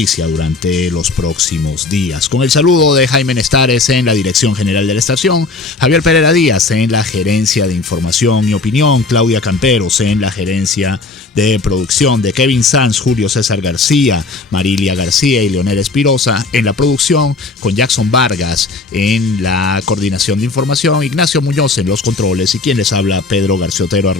noticia durante los próximos días. Con el saludo de Jaime Nestares en la dirección general de la estación, Javier Pereira Díaz en la gerencia de información y opinión, Claudia Camperos en la gerencia de producción, de Kevin Sanz, Julio César García, Marilia García y Leonel Espirosa en la producción, con Jackson Vargas en la coordinación de información, Ignacio Muñoz en los controles y quien les habla, Pedro Garciotero,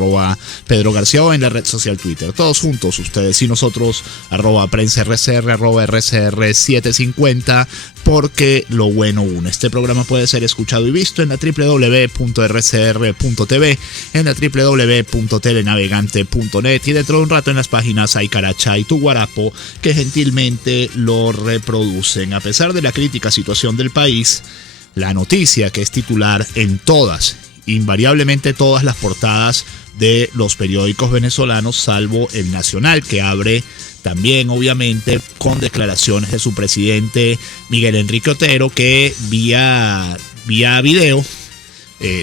@PedroGarciao en la red social Twitter. Todos juntos, ustedes y nosotros, @PrensaRCR, @RCR750, porque lo bueno une. Este programa puede ser escuchado y visto en la www.rcr.tv, en la www.telenavegante.net y dentro de un rato en las páginas Aicaracha y Tu Guarapo, que gentilmente lo reproducen. A pesar de la crítica situación del país, la noticia que es titular en todas, invariablemente todas las portadas de los periódicos venezolanos, salvo El Nacional, que abre también obviamente con declaraciones de su presidente Miguel Enrique Otero, que vía video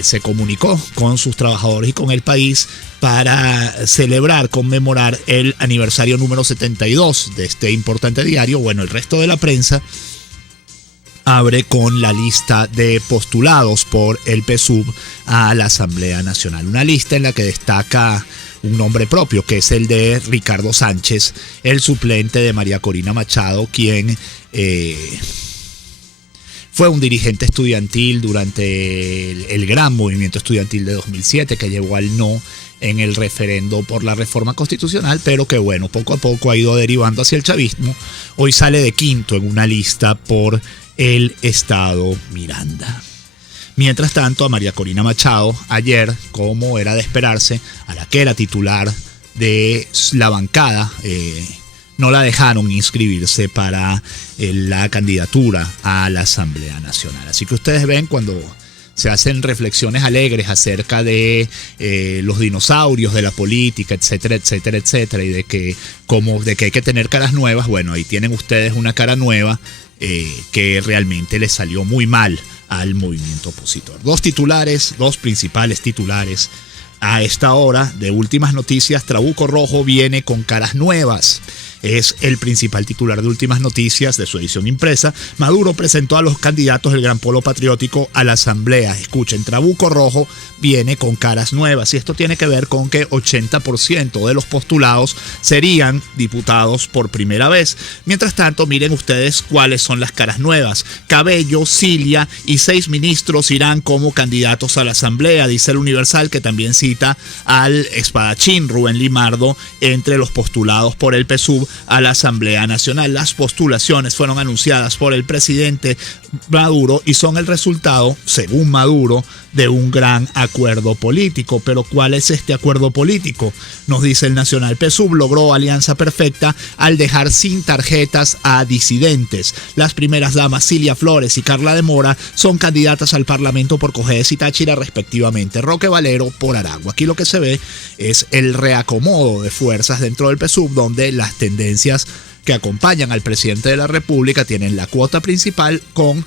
se comunicó con sus trabajadores y con el país para celebrar, conmemorar el aniversario número 72 de este importante diario. Bueno, el resto de la prensa abre con la lista de postulados por el PSUV a la Asamblea Nacional. Una lista en la que destaca un nombre propio, que es el de Ricardo Sánchez, el suplente de María Corina Machado, quien fue un dirigente estudiantil durante el gran movimiento estudiantil de 2007, que llevó al no en el referendo por la reforma constitucional, pero que bueno, poco a poco ha ido derivando hacia el chavismo. Hoy sale de quinto en una lista por el estado Miranda. Mientras tanto, a María Corina Machado, ayer, como era de esperarse, a la que era titular de la bancada, no la dejaron inscribirse para la candidatura a la Asamblea Nacional. Así que ustedes ven cuando se hacen reflexiones alegres acerca de los dinosaurios de la política, etcétera, etcétera, etcétera, y de que hay que tener caras nuevas. Bueno, ahí tienen ustedes una cara nueva que realmente le salió muy mal al movimiento opositor. Dos principales titulares a esta hora de Últimas Noticias. Trabuco Rojo viene con caras nuevas. Es el principal titular de Últimas Noticias de su edición impresa. Maduro presentó a los candidatos del Gran Polo Patriótico a la Asamblea. Escuchen, Trabuco Rojo viene con caras nuevas, y esto tiene que ver con que 80% de los postulados serían diputados por primera vez. Mientras tanto, miren ustedes cuáles son las caras nuevas. Cabello, Cilia y 6 ministros irán como candidatos a la Asamblea, dice el Universal, que también cita al espadachín Rubén Limardo entre los postulados por el PSUV a la Asamblea Nacional. Las postulaciones fueron anunciadas por el presidente Maduro y son el resultado, según Maduro, de un gran acuerdo político. Pero ¿cuál es este acuerdo político? Nos dice el Nacional. PSUV logró alianza perfecta al dejar sin tarjetas a disidentes. Las primeras damas Cilia Flores y Carla de Mora son candidatas al Parlamento por Cojedes y Táchira respectivamente. Roque Valero por Aragua. Aquí lo que se ve es el reacomodo de fuerzas dentro del PSUV, donde las tendencias que acompañan al presidente de la República tienen la cuota principal con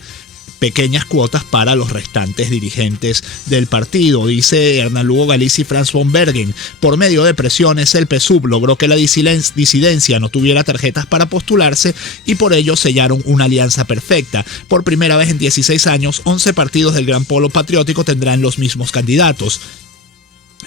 pequeñas cuotas para los restantes dirigentes del partido. Dice Hernán Lugo Galicia y Franz von Bergen. Por medio de presiones, el PSUV logró que la disidencia no tuviera tarjetas para postularse y por ello sellaron una alianza perfecta. Por primera vez en 16 años, 11 partidos del Gran Polo Patriótico tendrán los mismos candidatos.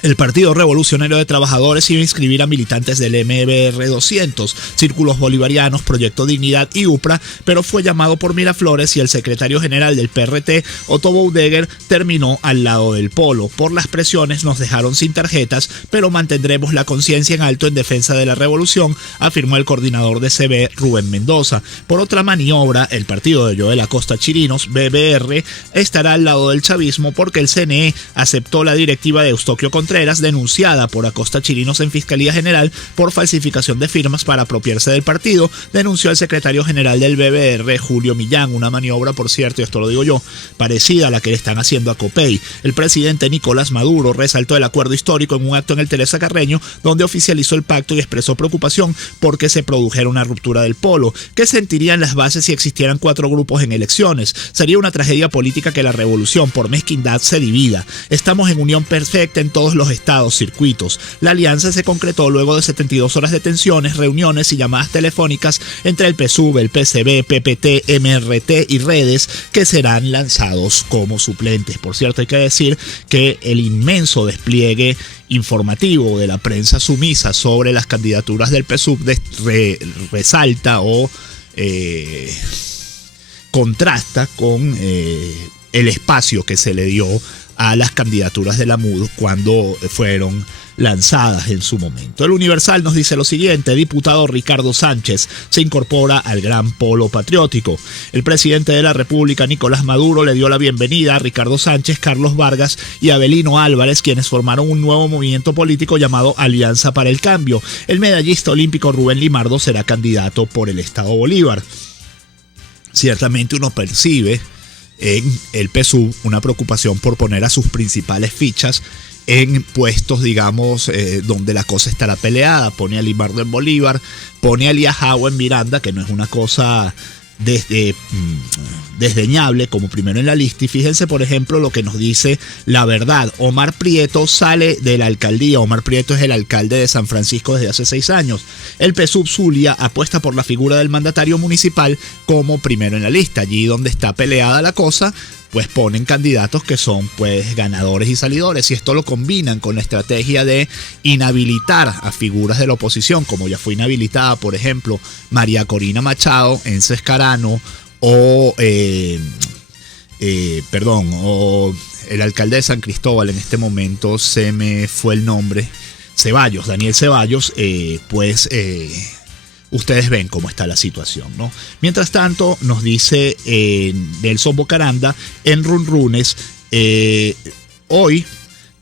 El Partido Revolucionario de Trabajadores iba a inscribir a militantes del MBR 200, Círculos Bolivarianos, Proyecto Dignidad y UPRA, pero fue llamado por Miraflores y el secretario general del PRT, Otto Boudegger, terminó al lado del polo. Por las presiones nos dejaron sin tarjetas, pero mantendremos la conciencia en alto en defensa de la revolución, afirmó el coordinador de CB, Rubén Mendoza. Por otra maniobra, el partido de Joel Acosta Chirinos, BBR, estará al lado del chavismo porque el CNE aceptó la directiva de Eustoquio Contreras, denunciada por Acosta Chirinos en Fiscalía General por falsificación de firmas para apropiarse del partido, denunció el secretario general del BBR, Julio Millán. Una maniobra, por cierto, y esto lo digo yo, parecida a la que le están haciendo a Copey. El presidente Nicolás Maduro resaltó el acuerdo histórico en un acto en el Teresa Carreño, donde oficializó el pacto y expresó preocupación porque se produjera una ruptura del polo. ¿Qué sentirían las bases si existieran 4 grupos en elecciones? Sería una tragedia política que la revolución por mezquindad se divida. Estamos en unión perfecta en todos los los estados circuitos. La alianza se concretó luego de 72 horas de tensiones, reuniones y llamadas telefónicas entre el PSUV, el PCB, PPT, MRT y Redes, que serán lanzados como suplentes. Por cierto, hay que decir que el inmenso despliegue informativo de la prensa sumisa sobre las candidaturas del PSUV resalta o contrasta con el espacio que se le dio a las candidaturas de la MUD cuando fueron lanzadas en su momento. El Universal nos dice lo siguiente: diputado Ricardo Sánchez se incorpora al gran polo patriótico. El presidente de la República, Nicolás Maduro, le dio la bienvenida a Ricardo Sánchez, Carlos Vargas y Avelino Álvarez, quienes formaron un nuevo movimiento político llamado Alianza para el Cambio. El medallista olímpico Rubén Limardo será candidato por el Estado Bolívar. Ciertamente uno percibe en el PSUV una preocupación por poner a sus principales fichas en puestos, digamos, donde la cosa estará peleada. Pone a Limardo en Bolívar, pone a Elías Jaua en Miranda, que no es una cosa desdeñable como primero en la lista. Y fíjense, por ejemplo, lo que nos dice La Verdad. Omar Prieto sale de la alcaldía. Omar Prieto es el alcalde de San Francisco desde hace 6 años. El PSUV Zulia apuesta por la figura del mandatario municipal como primero en la lista. Allí donde está peleada la cosa, pues ponen candidatos que son pues ganadores y salidores, y esto lo combinan con la estrategia de inhabilitar a figuras de la oposición, como ya fue inhabilitada, por ejemplo, María Corina Machado en Sescarano, o el alcalde de San Cristóbal, en este momento se me fue el nombre, Ceballos, Daniel Ceballos, ustedes ven cómo está la situación, ¿no? Mientras tanto, nos dice Nelson Bocaranda en Runrunes, hoy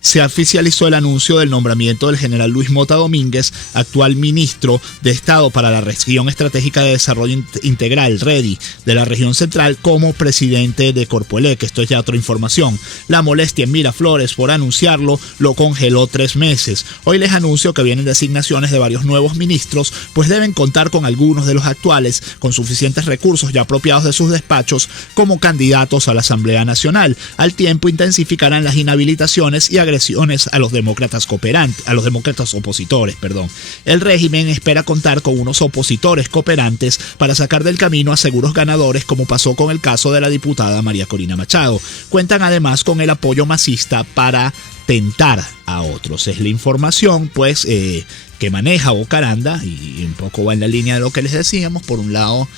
se oficializó el anuncio del nombramiento del general Luis Mota Domínguez, actual ministro de Estado para la Región Estratégica de Desarrollo Integral, REDI, de la región central, como presidente de Corpoelec. Esto es ya otra información. La molestia en Miraflores por anunciarlo lo congeló 3 meses. Hoy les anuncio que vienen designaciones de varios nuevos ministros, pues deben contar con algunos de los actuales, con suficientes recursos ya apropiados de sus despachos, como candidatos a la Asamblea Nacional. Al tiempo intensificarán las inhabilitaciones y agresiones a los demócratas opositores. El régimen espera contar con unos opositores cooperantes para sacar del camino a seguros ganadores, como pasó con el caso de la diputada María Corina Machado. Cuentan además con el apoyo masista para tentar a otros. Es la información pues que maneja Bocaranda, y un poco va en la línea de lo que les decíamos. Por un lado,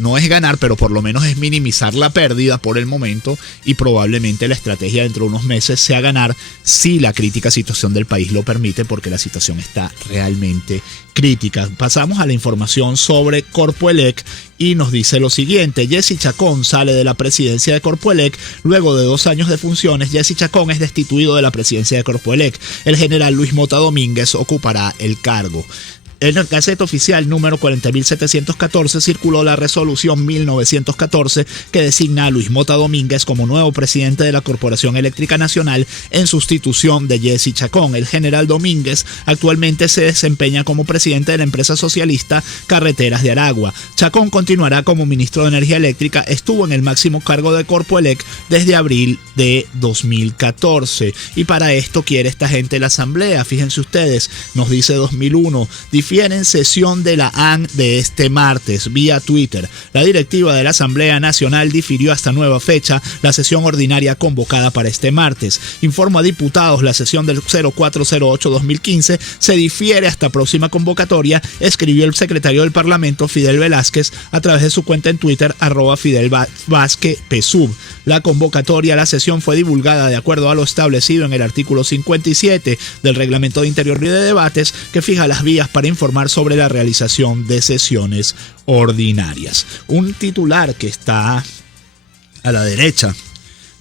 no es ganar, pero por lo menos es minimizar la pérdida por el momento, y probablemente la estrategia dentro de unos meses sea ganar si la crítica situación del país lo permite, porque la situación está realmente crítica. Pasamos a la información sobre Corpoelec y nos dice lo siguiente: Jessy Chacón sale de la presidencia de Corpoelec. Luego de 2 años de funciones, Jessy Chacón es destituido de la presidencia de Corpoelec. El general Luis Mota Domínguez ocupará el cargo. En el Gaceta Oficial número 40.714 circuló la resolución 1914 que designa a Luis Mota Domínguez como nuevo presidente de la Corporación Eléctrica Nacional en sustitución de Jessy Chacón. El general Domínguez actualmente se desempeña como presidente de la empresa socialista Carreteras de Aragua. Chacón continuará como ministro de Energía Eléctrica. Estuvo en el máximo cargo de Corpoelec desde abril de 2014. Y para esto quiere esta gente la asamblea. Fíjense ustedes, nos dice 2001. Difieren sesión de la AN de este martes vía Twitter. La directiva de la Asamblea Nacional difirió hasta nueva fecha la sesión ordinaria convocada para este martes. Informo a diputados, la sesión del 0408-2015 se difiere hasta próxima convocatoria, escribió el secretario del Parlamento, Fidel Velázquez, a través de su cuenta en Twitter, @FidelVázquezPSUV. La convocatoria a la sesión fue divulgada de acuerdo a lo establecido en el artículo 57 del Reglamento de Interior y de Debates, que fija las vías para informar sobre la realización de sesiones ordinarias. Un titular que está a la derecha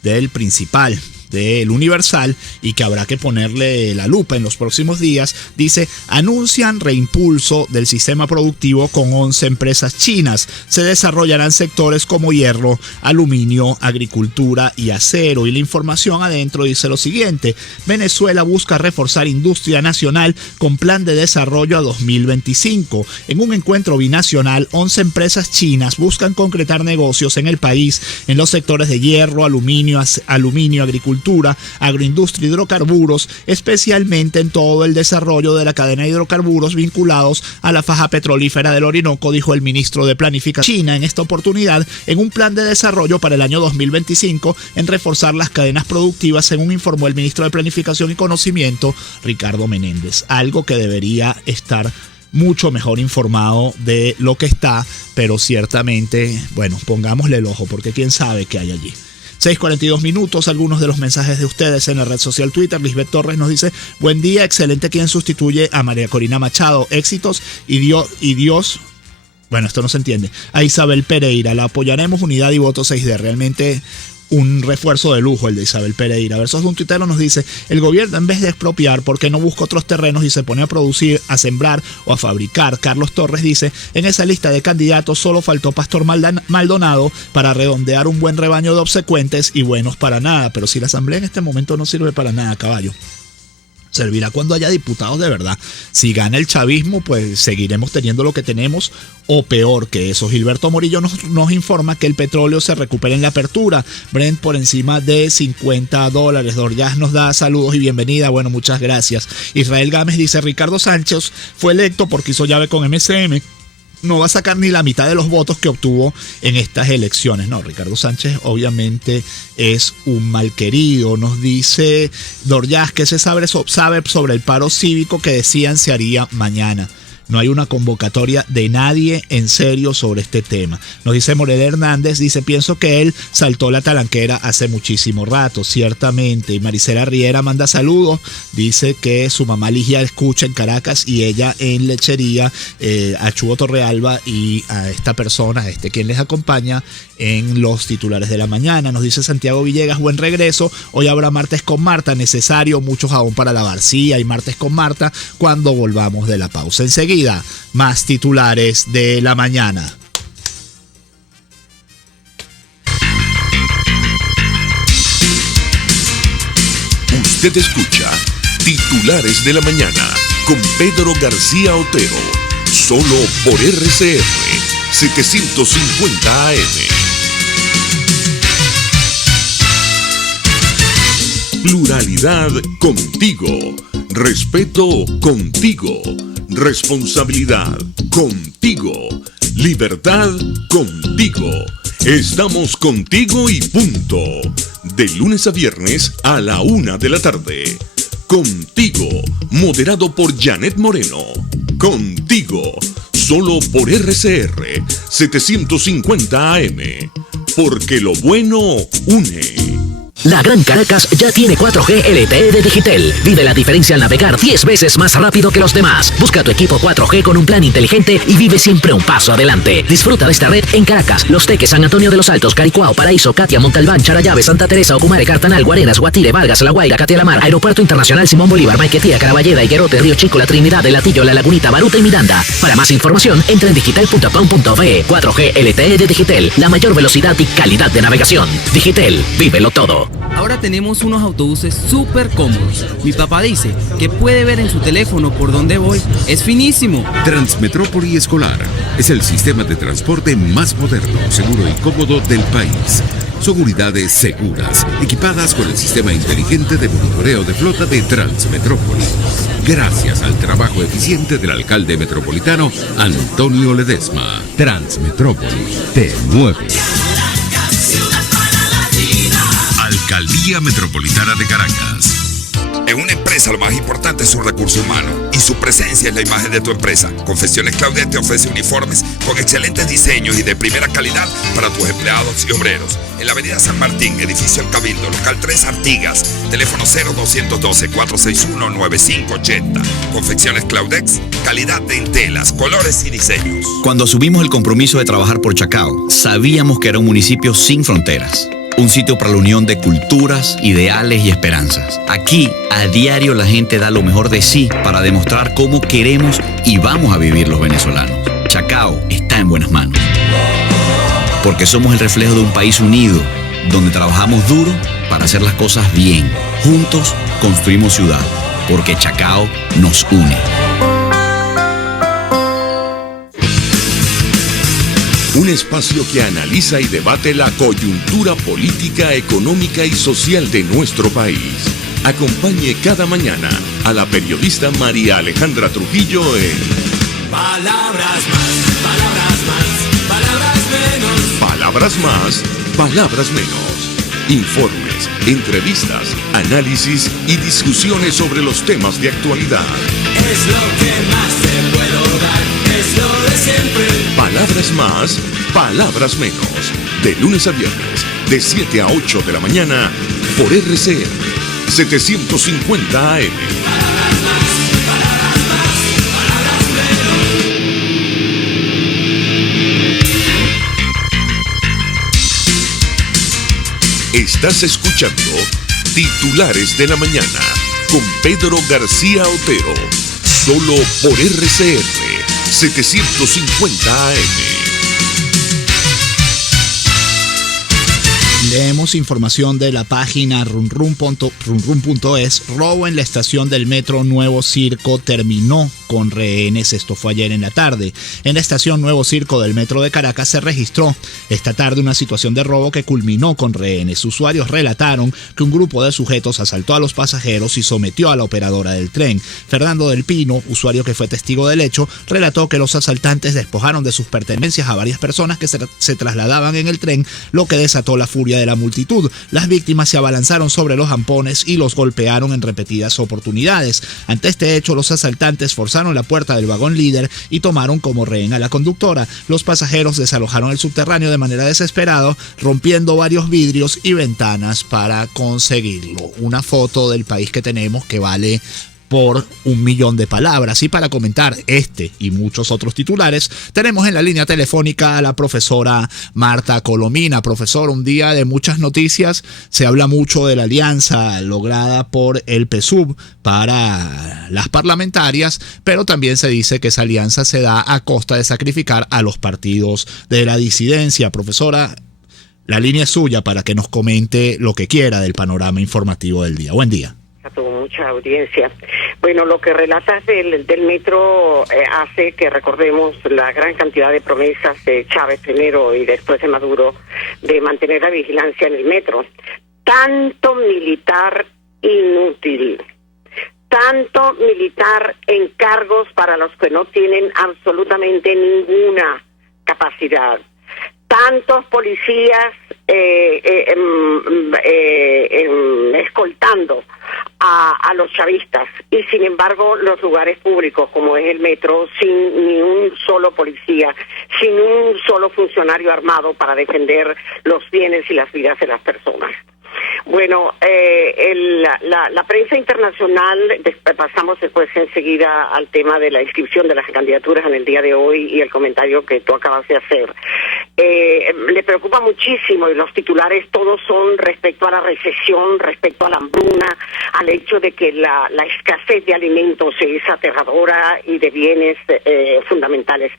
del principal, del Universal, y que habrá que ponerle la lupa en los próximos días, dice: anuncian reimpulso del sistema productivo con 11 empresas chinas. Se desarrollarán sectores como hierro, aluminio, agricultura y acero. Y la información adentro dice lo siguiente: Venezuela busca reforzar industria nacional con plan de desarrollo a 2025. En un encuentro binacional, 11 empresas chinas buscan concretar negocios en el país en los sectores de hierro, aluminio, agricultura agricultura, agroindustria, hidrocarburos, especialmente en todo el desarrollo de la cadena de hidrocarburos vinculados a la faja petrolífera del Orinoco, dijo el ministro de Planificación. China, en esta oportunidad, en un plan de desarrollo para el año 2025, en reforzar las cadenas productivas, según informó el ministro de Planificación y Conocimiento, Ricardo Menéndez. Algo que debería estar mucho mejor informado de lo que está, pero ciertamente, bueno, pongámosle el ojo, porque quién sabe qué hay allí. 6:42 minutos, algunos de los mensajes de ustedes en la red social Twitter. Lisbeth Torres nos dice: buen día, excelente quien sustituye a María Corina Machado, éxitos y Dios, bueno, esto no se entiende, a Isabel Pereira, la apoyaremos, unidad y voto 6D, realmente un refuerzo de lujo el de Isabel Pereira. Versos de un tuitero nos dice: el gobierno, en vez de expropiar, ¿por qué no busca otros terrenos y se pone a producir, a sembrar o a fabricar? Carlos Torres dice: en esa lista de candidatos solo faltó Pastor Maldonado para redondear un buen rebaño de obsecuentes y buenos para nada. Pero si la asamblea en este momento no sirve para nada, caballo, servirá cuando haya diputados de verdad. Si gana el chavismo, pues seguiremos teniendo lo que tenemos o peor que eso. Gilberto Morillo nos informa que el petróleo se recupera en la apertura. Brent por encima de $50. Dorjaz nos da saludos y bienvenida. Bueno, muchas gracias. Israel Gámez dice: Ricardo Sánchez fue electo porque hizo llave con MCM. No va a sacar ni la mitad de los votos que obtuvo en estas elecciones. No, Ricardo Sánchez obviamente es un malquerido. Nos dice Dorjaz que se sabe sobre el paro cívico que decían se haría mañana. No hay una convocatoria de nadie en serio sobre este tema. Nos dice Morel Hernández, dice: pienso que él saltó la talanquera hace muchísimo rato, ciertamente. Y Maricela Riera manda saludos, dice que su mamá Ligia escucha en Caracas y ella en Lechería, a Chugo Torrealba y a esta persona, a quien les acompaña en los titulares de la mañana. Nos dice Santiago Villegas: buen regreso, hoy habrá martes con Marta, necesario, mucho jabón para lavar. Sí, hay martes con Marta cuando volvamos de la pausa. Enseguida, más titulares de la mañana. Usted escucha Titulares de la Mañana con Pedro García Otero, solo por RCR 750 AM. Pluralidad contigo, respeto contigo, responsabilidad contigo, libertad contigo. Estamos contigo y punto. De lunes a viernes a la 1 de la tarde. Contigo, moderado por Janet Moreno. Contigo, solo por RCR 750 AM. Porque lo bueno une. La Gran Caracas ya tiene 4G LTE de Digitel. Vive la diferencia al navegar 10 veces más rápido que los demás. Busca tu equipo 4G con un plan inteligente y vive siempre un paso adelante. Disfruta de esta red en Caracas, Los Teques, San Antonio de los Altos, Caricuao, Paraíso, Catia, Montalbán, Charallave, Santa Teresa, Ocumare, Cartanal, Guarenas, Guatire, Vargas, La Guaira, Catia-La-Mar, Aeropuerto Internacional Simón Bolívar, Maiquetía, Caraballeda, Higuerote, Río Chico, La Trinidad, El Latillo, La Lagunita, Baruta y Miranda. Para más información, entra en digital.com.be. 4G LTE de Digitel, la mayor velocidad y calidad de navegación. Digitel, vívelo todo. Ahora tenemos unos autobuses súper cómodos. Mi papá dice que puede ver en su teléfono por dónde voy. Es finísimo. Transmetrópoli Escolar es el sistema de transporte más moderno, seguro y cómodo del país. Son unidades seguras, equipadas con el sistema inteligente de monitoreo de flota de Transmetrópoli. Gracias al trabajo eficiente del alcalde metropolitano Antonio Ledesma. Transmetrópoli te mueve. Alcaldía Metropolitana de Caracas. En una empresa lo más importante es su recurso humano y su presencia es la imagen de tu empresa. Confecciones Claudette te ofrece uniformes con excelentes diseños y de primera calidad para tus empleados y obreros. En la avenida San Martín, edificio El Cabildo, local 3 Artigas, teléfono 0212-461-9580. Confecciones Claudette, calidad en telas, colores y diseños. Cuando asumimos el compromiso de trabajar por Chacao, sabíamos que era un municipio sin fronteras. Un sitio para la unión de culturas, ideales y esperanzas. Aquí, a diario, la gente da lo mejor de sí para demostrar cómo queremos y vamos a vivir los venezolanos. Chacao está en buenas manos. Porque somos el reflejo de un país unido, donde trabajamos duro para hacer las cosas bien. Juntos construimos ciudad, porque Chacao nos une. Un espacio que analiza y debate la coyuntura política, económica y social de nuestro país. Acompañe cada mañana a la periodista María Alejandra Trujillo en Palabras más, palabras más, palabras menos. Palabras más, palabras menos. Informes, entrevistas, análisis y discusiones sobre los temas de actualidad. Es lo que más te puedo dar, es lo de siempre. Palabras más, palabras menos. De lunes a viernes, de 7 a 8 de la mañana, por RCR 750 AM. Palabras más, palabras más, palabras menos. Estás escuchando Titulares de la Mañana con Pedro García Otero. Solo por RCR 750 AM. Leemos información de la página runrun.es. Robo en la estación del metro Nuevo Circo terminó con rehenes. Esto fue ayer en la tarde. En la estación Nuevo Circo del metro de Caracas se registró esta tarde una situación de robo que culminó con rehenes. Usuarios relataron que un grupo de sujetos asaltó a los pasajeros y sometió a la operadora del tren. Fernando del Pino, usuario que fue testigo del hecho, relató que los asaltantes despojaron de sus pertenencias a varias personas que se trasladaban en el tren, lo que desató la furia de la multitud. Las víctimas se abalanzaron sobre los ampones y los golpearon en repetidas oportunidades. Ante este hecho, los asaltantes forzaron la puerta del vagón líder y tomaron como rehén a la conductora. Los pasajeros desalojaron el subterráneo de manera desesperada, rompiendo varios vidrios y ventanas para conseguirlo. Una foto del país que tenemos que vale por 1.000.000 de palabras. Y para comentar este y muchos otros titulares, tenemos en la línea telefónica a la profesora Marta Colomina. Profesor, un día de muchas noticias. Se habla mucho de la alianza lograda por el PSUV para las parlamentarias, pero también se dice que esa alianza se da a costa de sacrificar a los partidos de la disidencia. Profesora, la línea es suya para que nos comente lo que quiera del panorama informativo del día. Buen día. Tuvo mucha audiencia. Bueno, lo que relatas del metro hace que recordemos la gran cantidad de promesas de Chávez primero y después de Maduro de mantener la vigilancia en el metro. Tanto militar inútil, tanto militar en cargos para los que no tienen absolutamente ninguna capacidad, tantos policías escoltando a los chavistas y sin embargo los lugares públicos como es el metro sin ni un solo policía, sin un solo funcionario armado para defender los bienes y las vidas de las personas. Bueno, la prensa internacional, pasamos después enseguida al tema de la inscripción de las candidaturas en el día de hoy y el comentario que tú acabas de hacer. Le preocupa muchísimo y los titulares todos son respecto a la recesión, respecto a la hambruna, al hecho de que la escasez de alimentos es aterradora y de bienes fundamentales.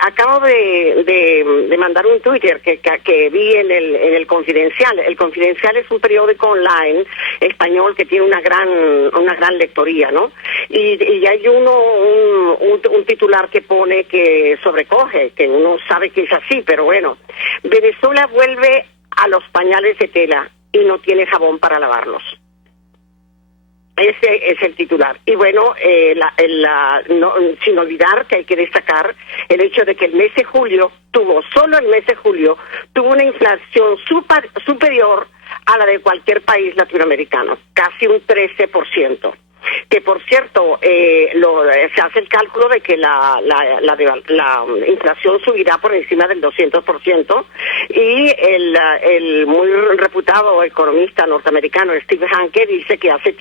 Acabo de mandar un Twitter que vi en el Confidencial. El Confidencial es un periódico online español que tiene una gran lectoría, ¿no? Y hay un titular que pone que sobrecoge, que uno sabe que es así, pero bueno. Venezuela vuelve a los pañales de tela y no tiene jabón para lavarlos. Ese es el titular. Y bueno, sin olvidar que hay que destacar el hecho de que el mes de julio solo el mes de julio, tuvo una inflación superior a la de cualquier país latinoamericano, casi un 13%. Que por cierto, se hace el cálculo de que la inflación subirá por encima del 200%, y el muy reputado economista norteamericano Steve Hanke dice que hace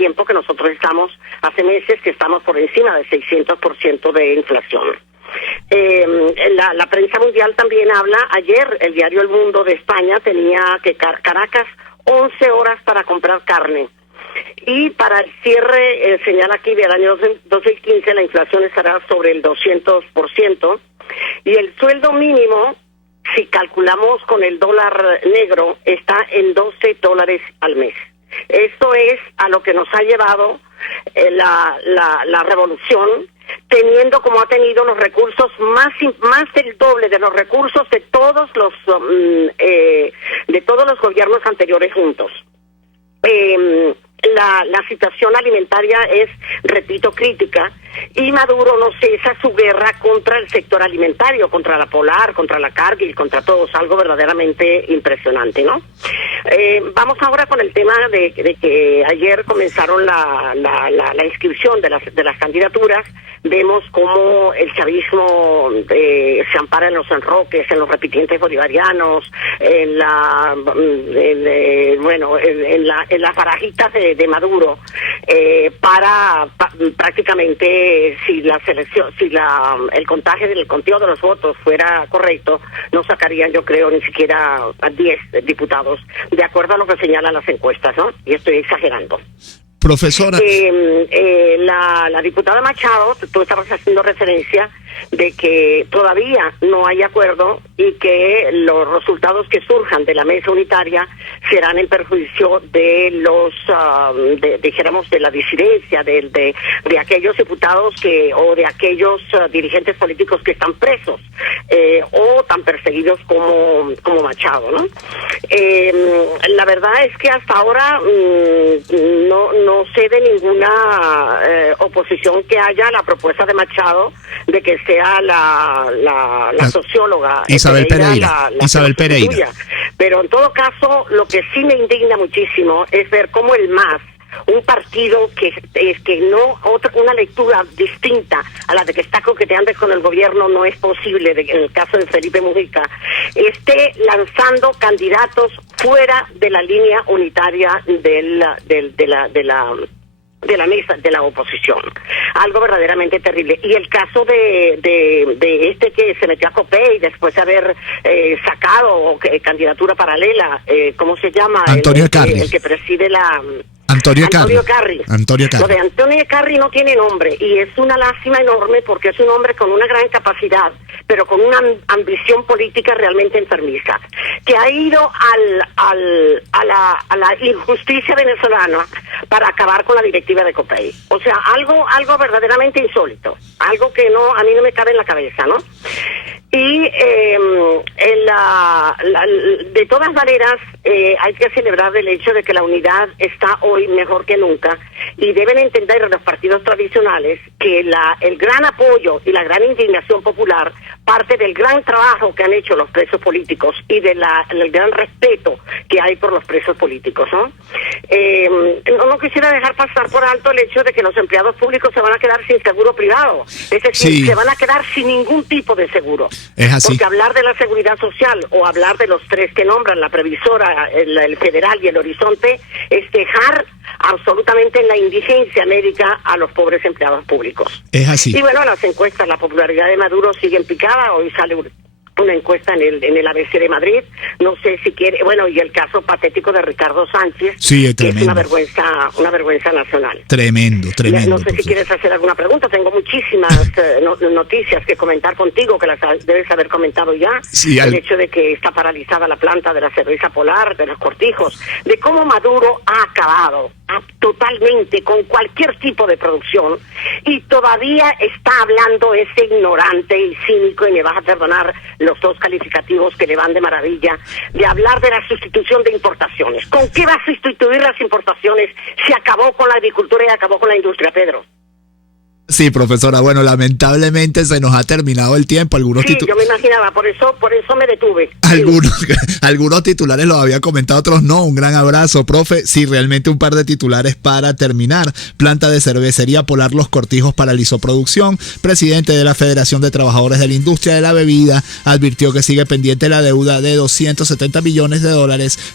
meses que estamos por encima del 600% de inflación. La prensa mundial también habla. Ayer el diario El Mundo de España tenía que Caracas 11 horas para comprar carne. Y para el cierre, señala aquí del año 2015, la inflación estará sobre el 200%. Y el sueldo mínimo, si calculamos con el dólar negro, está en $12 al mes. Esto es a lo que nos ha llevado la revolución, teniendo como ha tenido los recursos más del doble de los recursos de todos los gobiernos anteriores juntos. La situación alimentaria es, repito, crítica, y Maduro no cesa su guerra contra el sector alimentario, contra la Polar, contra la Cargill, contra todos, algo verdaderamente impresionante, ¿no? Vamos ahora con el tema de que ayer comenzaron la inscripción de las candidaturas. Vemos cómo el chavismo se ampara en los enroques, en los repitientes bolivarianos, en las barajitas de Maduro, para prácticamente, si el conteo de los votos fuera correcto, no sacarían, yo creo, ni siquiera a 10 diputados, de acuerdo a lo que señalan las encuestas, ¿no? Y estoy exagerando. Profesora. La diputada Machado, tú estabas haciendo referencia de que todavía no hay acuerdo y que los resultados que surjan de la mesa unitaria serán en perjuicio de de la disidencia, de aquellos diputados o de aquellos dirigentes políticos que están presos o tan perseguidos como Machado, ¿no? La verdad es que hasta ahora no sé de ninguna oposición que haya a la propuesta de Machado de que sea la socióloga Isabel Pereira. Isabel Pereira. Pero en todo caso, lo que sí me indigna muchísimo es ver cómo el MAS, un partido que no, una lectura distinta a la de que está coqueteando con el gobierno no es posible, en el caso de Felipe Mujica, esté lanzando candidatos fuera de la línea unitaria de la mesa de la oposición, algo verdaderamente terrible. Y el caso de este que se metió a COPEI después de haber sacado candidatura paralela, ¿cómo se llama? Antonio Carri. El que preside la... Antonio Carri. Lo de Antonio Carri no tiene nombre y es una lástima enorme porque es un hombre con una gran capacidad, pero con una ambición política realmente enfermiza, que ha ido a la injusticia venezolana para acabar con la directiva de COPEI. O sea, algo verdaderamente insólito, algo que a mí no me cabe en la cabeza, ¿no? Y de todas maneras hay que celebrar el hecho de que la unidad está hoy mejor que nunca, y deben entender los partidos tradicionales que el gran apoyo y la gran indignación popular parte del gran trabajo que han hecho los presos políticos y del gran respeto que hay por los presos políticos, ¿no? No quisiera dejar pasar por alto el hecho de que los empleados públicos se van a quedar sin seguro privado, es decir, se van a quedar sin ningún tipo de seguro. Es así. Porque hablar de la seguridad social o hablar de los tres que nombran, la previsora, el federal y el Horizonte, es dejar absolutamente en la indigencia médica a los pobres empleados públicos. Es así. Y bueno, las encuestas, la popularidad de Maduro sigue en picada. Hoy sale una encuesta en el ABC de Madrid, no sé si quiere, bueno, y el caso patético de Ricardo Sánchez, sí, es que es una vergüenza nacional. Tremendo. No sé si quieres hacer alguna pregunta, tengo muchísimas noticias que comentar contigo, que las debes haber comentado ya, sí, el hecho de que está paralizada la planta de la cerveza Polar, de los cortijos, de cómo Maduro ha acabado totalmente con cualquier tipo de producción, y todavía está hablando ese ignorante y cínico, y me vas a perdonar los dos calificativos que le van de maravilla, de hablar de la sustitución de importaciones. ¿Con qué va a sustituir las importaciones si acabó con la agricultura y acabó con la industria, Pedro? Sí, profesora, bueno, lamentablemente se nos ha terminado el tiempo. Sí, yo me imaginaba, por eso me detuve. Algunos titulares los había comentado, otros no. Un gran abrazo, profe. Sí, realmente un par de titulares para terminar. Planta de cervecería Polar Los Cortijos paralizó producción. Presidente de la Federación de Trabajadores de la Industria de la Bebida advirtió que sigue pendiente la deuda de $270 millones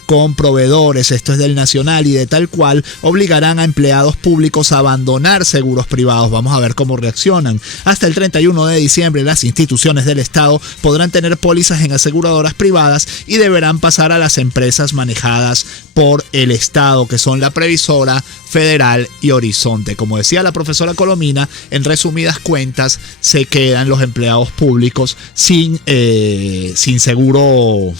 con proveedores. Esto es del Nacional, y de tal cual obligarán a empleados públicos a abandonar seguros privados. Vamos a ver cómo reaccionan. Hasta el 31 de diciembre las instituciones del Estado podrán tener pólizas en aseguradoras privadas y deberán pasar a las empresas manejadas por el Estado, que son la Previsora, Federal y Horizonte. Como decía la profesora Colomina, en resumidas cuentas se quedan los empleados públicos sin seguro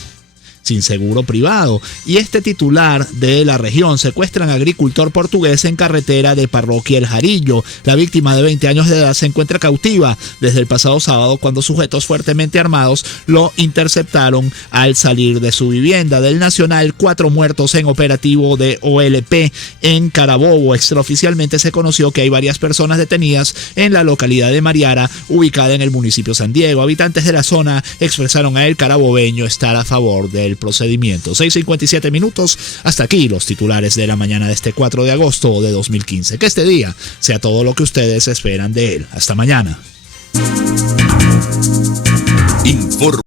sin seguro privado. Y este titular de la región: secuestran a agricultor portugués en carretera de Parroquia El Jarillo. La víctima, de 20 años de edad, se encuentra cautiva desde el pasado sábado, cuando sujetos fuertemente armados lo interceptaron al salir de su vivienda. Del Nacional: 4 muertos en operativo de OLP en Carabobo. Extraoficialmente se conoció que hay varias personas detenidas en la localidad de Mariara, ubicada en el municipio San Diego. Habitantes de la zona expresaron a El Carabobeño estar a favor del procedimiento. 6:57 minutos. Hasta aquí los titulares de la mañana de este 4 de agosto de 2015. Que este día sea todo lo que ustedes esperan de él. Hasta mañana.